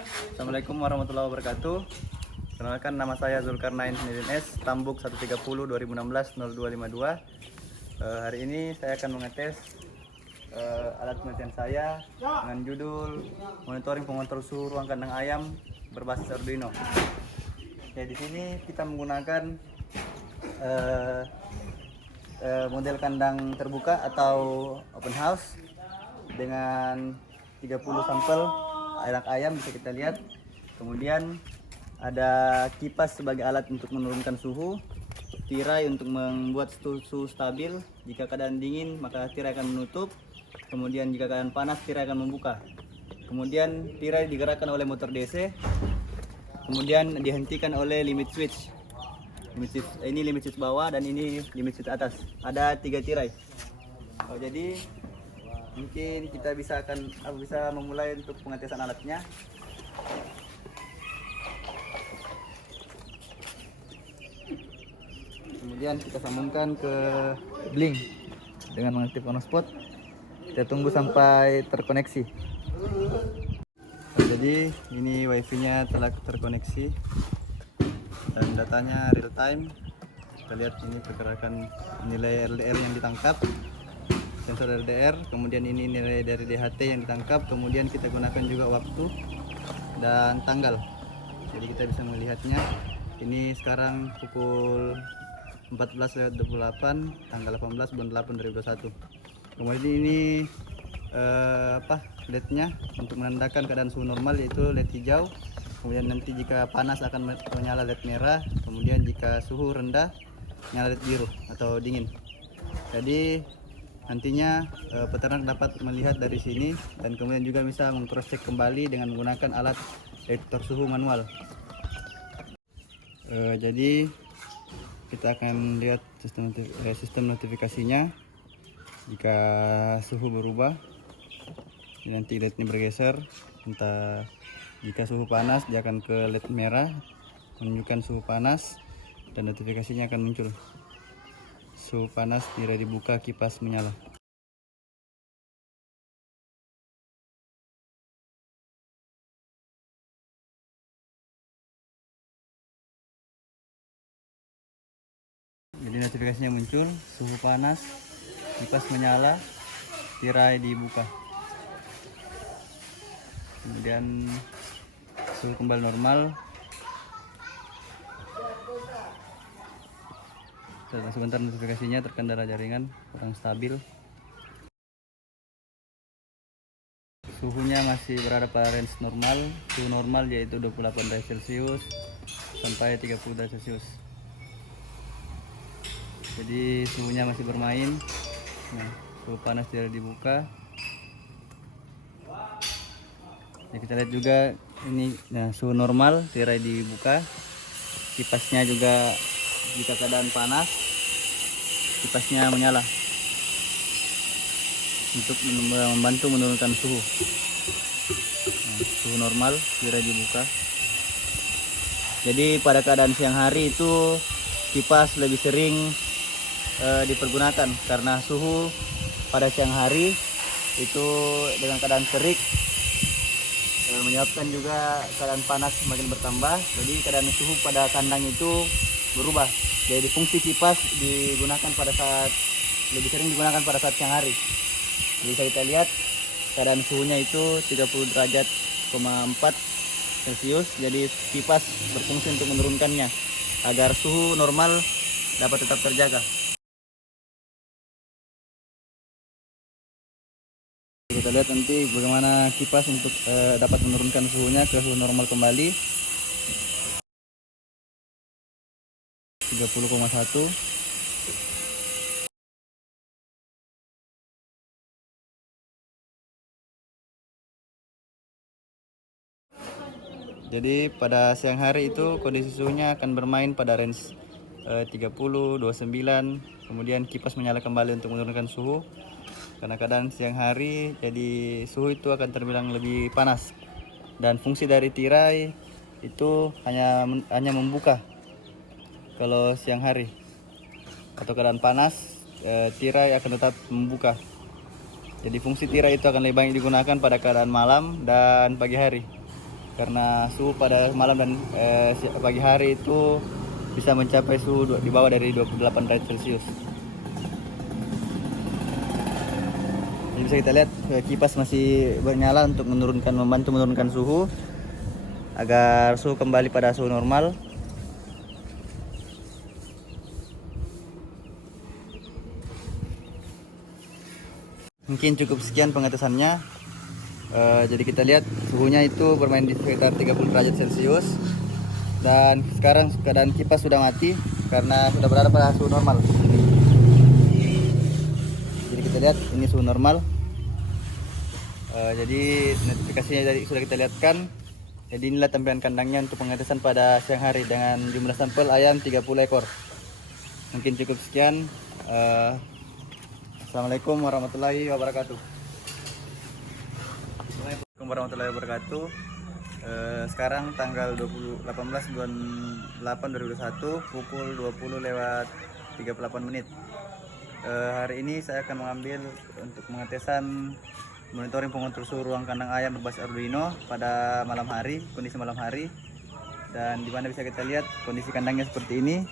Assalamualaikum warahmatullahi wabarakatuh. Kenalkan, nama saya Zulkarnain Nidin S, Tambuk 130 2016 0252. Hari ini saya akan mengetes alat penelitian saya dengan judul monitoring pengontrol suhu ruang kandang ayam berbasis Arduino. Ya, di sini kita menggunakan model kandang terbuka atau open house dengan 30 sampel anak ayam bisa kita lihat. Kemudian ada kipas sebagai alat untuk menurunkan suhu, tirai untuk membuat suhu stabil. Jika keadaan dingin maka tirai akan menutup, kemudian jika keadaan panas tirai akan membuka. Kemudian tirai digerakkan oleh motor DC, kemudian dihentikan oleh limit switch. Ini limit switch bawah dan ini limit switch atas. Ada 3 tirai. Jadi mungkin kita bisa memulai untuk pengetesan alatnya. Kemudian kita sambungkan ke blink dengan mengaktifkan hotspot. Kita tunggu sampai terkoneksi. Jadi ini wifi-nya telah terkoneksi dan datanya real time. Kita lihat ini pergerakan nilai LDR yang ditangkap, sensor LDR, kemudian ini nilai dari DHT yang ditangkap, kemudian kita gunakan juga waktu dan tanggal. Jadi kita bisa melihatnya. Ini sekarang pukul 14.28, tanggal 18 bulan 8 2021. Kemudian ini LED-nya untuk menandakan keadaan suhu normal, yaitu LED hijau. Kemudian nanti jika panas akan menyala LED merah, kemudian jika suhu rendah nyala LED biru atau dingin. Jadi nantinya peternak dapat melihat dari sini dan kemudian juga bisa meng-cross check kembali dengan menggunakan alat editor suhu manual. Jadi kita akan lihat sistem notifikasinya. Jika suhu berubah, nanti LED ini bergeser. Entah jika suhu panas dia akan ke LED merah, menunjukkan suhu panas dan notifikasinya akan muncul. Suhu panas, tirai dibuka, kipas menyala. Jadi notifikasinya muncul, suhu panas, kipas menyala, tirai dibuka. Kemudian suhu kembali normal. Sebentar notifikasinya terkendala jaringan kurang stabil. Suhunya masih berada pada range normal. Suhu normal yaitu 28 derajat Celcius sampai 30 derajat Celcius. Jadi suhunya masih bermain. Nah, suhu panas tidak dibuka. Ya, kita lihat juga ini, nah suhu normal, tirai dibuka, kipasnya juga jika keadaan panas kipasnya menyala untuk membantu menurunkan suhu. Nah, suhu normal, tirai dibuka. Jadi pada keadaan siang hari itu kipas lebih sering dipergunakan karena suhu pada siang hari itu dengan keadaan terik menyebabkan juga keadaan panas semakin bertambah. Jadi keadaan suhu pada kandang itu berubah. Jadi fungsi kipas lebih sering digunakan pada saat siang hari. Jadi bisa kita lihat keadaan suhunya itu 30 derajat 4 Celcius. Jadi kipas berfungsi untuk menurunkannya agar suhu normal dapat tetap terjaga. Kita lihat nanti bagaimana kipas untuk dapat menurunkan suhunya ke suhu normal kembali 30,1. Jadi pada siang hari itu kondisi suhunya akan bermain pada range 30, 29. Kemudian kipas menyala kembali untuk menurunkan suhu. Karena keadaan siang hari, jadi suhu itu akan terbilang lebih panas. Dan fungsi dari tirai itu hanya membuka kalau siang hari. Atau keadaan panas, tirai akan tetap membuka. Jadi fungsi tirai itu akan lebih banyak digunakan pada keadaan malam dan pagi hari. karena suhu pada malam dan pagi hari itu bisa mencapai suhu di bawah dari 28 derajat Celcius. Jadi bisa kita lihat kipas masih bernyala untuk membantu menurunkan suhu agar suhu kembali pada suhu normal. Mungkin cukup sekian pengetesannya. Jadi kita lihat suhunya itu bermain di sekitar 30 derajat Celcius. Dan sekarang keadaan kipas sudah mati karena sudah berada pada suhu normal. Jadi kita lihat ini suhu normal. Jadi notifikasinya tadi sudah kita lihatkan. Jadi inilah tampilan kandangnya untuk pengetesan pada siang hari dengan jumlah sampel ayam 30 ekor. Mungkin cukup sekian. Assalamualaikum warahmatullahi wabarakatuh. Assalamualaikum warahmatullahi wabarakatuh. Sekarang tanggal 18 bulan 8 2021 pukul 20:38 menit. Hari ini saya akan mengambil untuk pengetesan monitoring pengontrol suhu ruang kandang ayam berbasis Arduino pada malam hari, kondisi malam hari. Dan di mana bisa kita lihat kondisi kandangnya seperti ini.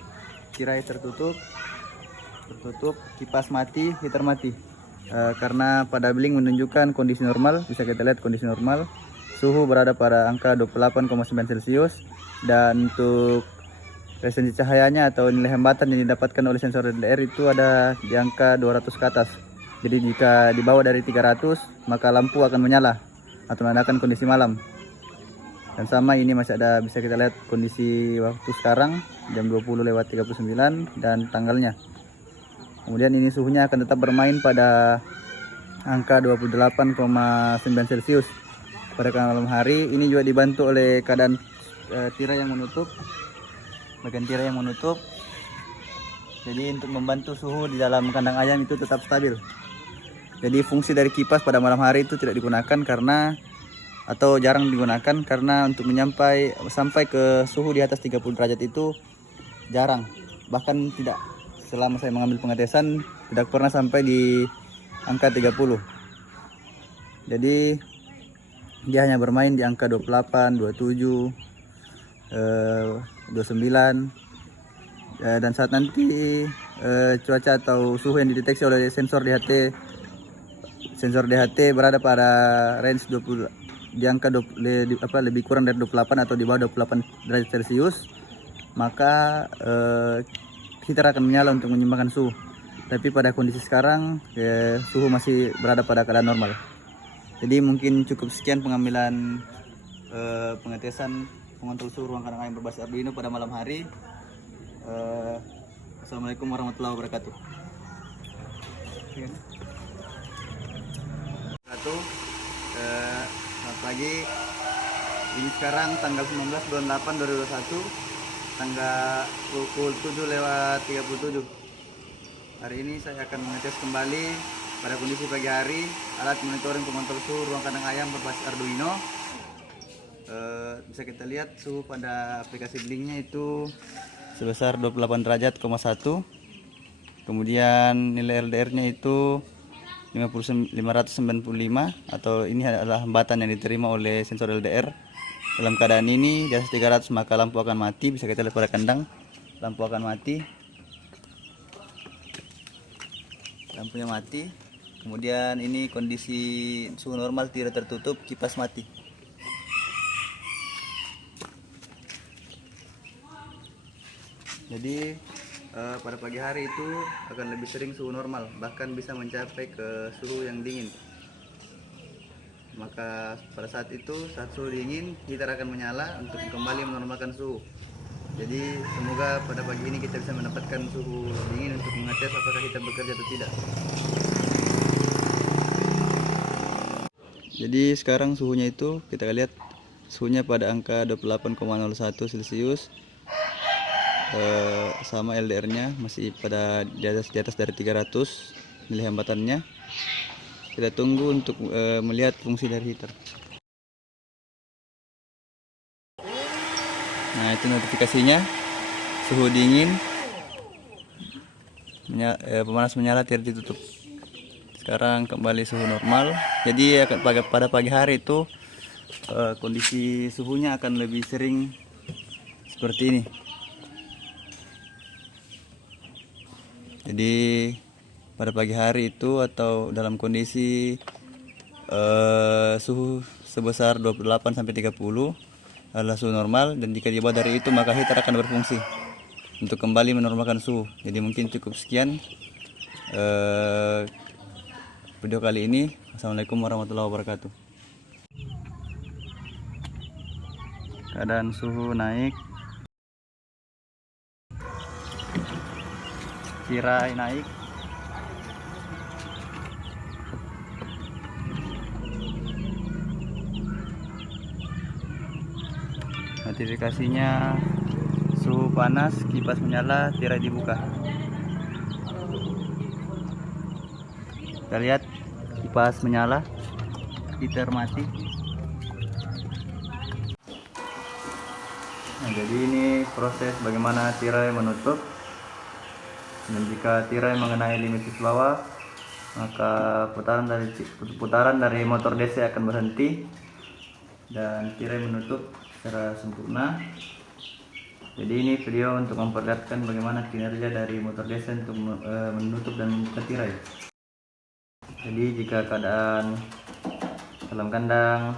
Tirai tertutup, kipas mati, heater mati. Karena pada billing menunjukkan kondisi normal, bisa kita lihat kondisi normal. Suhu berada pada angka 28,9 Celcius dan untuk resistensi cahayanya atau nilai hambatan yang didapatkan oleh sensor LDR itu ada di angka 200 ke atas. Jadi jika di bawah dari 300 maka lampu akan menyala atau menandakan kondisi malam. Dan sama ini masih ada, bisa kita lihat kondisi waktu sekarang jam 20:39 dan tanggalnya. Kemudian ini suhunya akan tetap bermain pada angka 28,9 Celcius pada malam hari. Ini juga dibantu oleh keadaan tirai yang menutup, bagian tirai yang menutup. Jadi untuk membantu suhu di dalam kandang ayam itu tetap stabil. Jadi fungsi dari kipas pada malam hari itu tidak digunakan karena atau jarang digunakan karena untuk sampai ke suhu di atas 30 derajat itu jarang. Bahkan tidak, selama saya mengambil pengetesan tidak pernah sampai di angka 30. Jadi dia hanya bermain di angka 28, 27, 29. Dan saat nanti cuaca atau suhu yang dideteksi oleh sensor DHT berada pada range 20 di angka lebih kurang dari 28 atau di bawah 28 derajat Celcius, maka heater akan menyala untuk menyeimbangkan suhu. Tapi pada kondisi sekarang suhu masih berada pada keadaan normal. Jadi mungkin cukup sekian pengambilan pengetesan pengontrol suhu ruang kandang ayam berbasis Arduino pada malam hari. Assalamualaikum warahmatullahi wabarakatuh. Selamat pagi. Ini sekarang tanggal 19 bulan 8 2021, tanggal pukul 7:37. Hari ini saya akan mengetes kembali pada kondisi pagi hari alat monitoring pengontrol suhu ruang kandang ayam berbasis Arduino. Bisa kita lihat suhu pada aplikasi Blinknya itu sebesar 28 derajat,1. Kemudian nilai LDR-nya itu 595 atau ini adalah hambatan yang diterima oleh sensor LDR. Dalam keadaan ini di atas 300 maka lampu akan mati. Bisa kita lihat pada kandang, lampu akan mati, lampunya mati. Kemudian ini kondisi suhu normal, tidak tertutup, kipas mati. Jadi pada pagi hari itu akan lebih sering suhu normal, bahkan bisa mencapai ke suhu yang dingin. Maka pada saat itu, saat suhu dingin, heater akan menyala untuk kembali menormalkan suhu. Jadi semoga pada pagi ini kita bisa mendapatkan suhu dingin untuk mengetes apakah heater bekerja atau tidak. Jadi sekarang suhunya itu kita lihat suhunya pada angka 28,01 Celcius. Sama LDR-nya masih pada di atas dari 300 nilai hambatannya. Kita tunggu untuk melihat fungsi dari heater. Nah, itu notifikasinya, suhu dingin, pemanas menyala, tidak ditutup. Sekarang kembali suhu normal. Jadi pada pagi hari itu kondisi suhunya akan lebih sering seperti ini. Jadi pada pagi hari itu atau dalam kondisi suhu sebesar 28 sampai 30 adalah suhu normal, dan jika di bawah dari itu maka heater akan berfungsi untuk kembali menormalkan suhu. Jadi mungkin cukup sekian video kali ini. Assalamualaikum warahmatullahi wabarakatuh. Keadaan suhu naik, tirai naik, notifikasinya suhu panas, kipas menyala, tirai dibuka. Kita lihat kipas menyala, heater mati. Nah, jadi ini proses bagaimana tirai menutup. Dan jika tirai mengenai limit garis bawah, maka putaran dari motor DC akan berhenti dan tirai menutup secara sempurna. Jadi ini video untuk memperlihatkan bagaimana kinerja dari motor DC untuk menutup dan membuka tirai. Jadi jika keadaan dalam kandang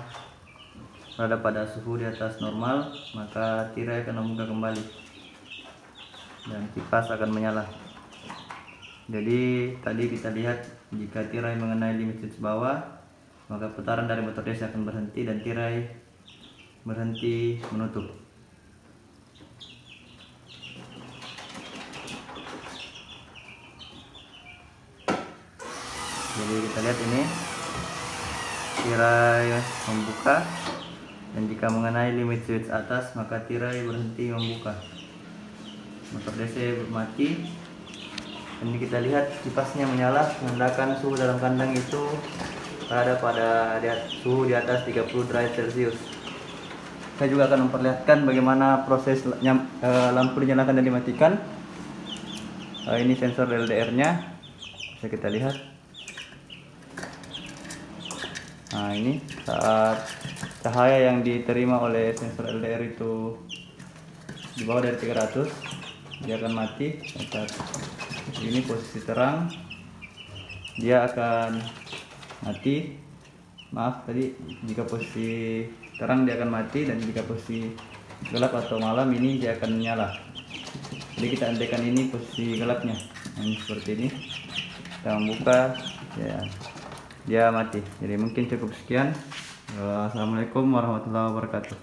berada pada suhu di atas normal, maka tirai akan membuka kembali dan kipas akan menyala. Jadi tadi kita lihat jika tirai mengenai limit garis bawah, maka putaran dari motor DC akan berhenti dan tirai berhenti menutup. Jadi kita lihat ini tirai membuka, dan jika mengenai limit switch atas maka tirai berhenti membuka. Motor DC mati. Ini kita lihat kipasnya menyala, menandakan suhu dalam kandang itu berada pada suhu di atas 30 derajat Celcius. Saya juga akan memperlihatkan bagaimana proses lampu dinyalakan dan dimatikan. Ini sensor LDR-nya, bisa kita lihat. Nah, ini saat cahaya yang diterima oleh sensor LDR itu di bawah dari 300, dia akan mati. Saat ini posisi terang, dia akan mati. Maaf tadi, jika posisi terang dia akan mati, dan jika posisi gelap atau malam ini dia akan menyala. Jadi kita andaikan ini posisi gelapnya, ini seperti ini. Kita membuka, ya, dia mati. Jadi mungkin cukup sekian. Assalamualaikum warahmatullahi wabarakatuh.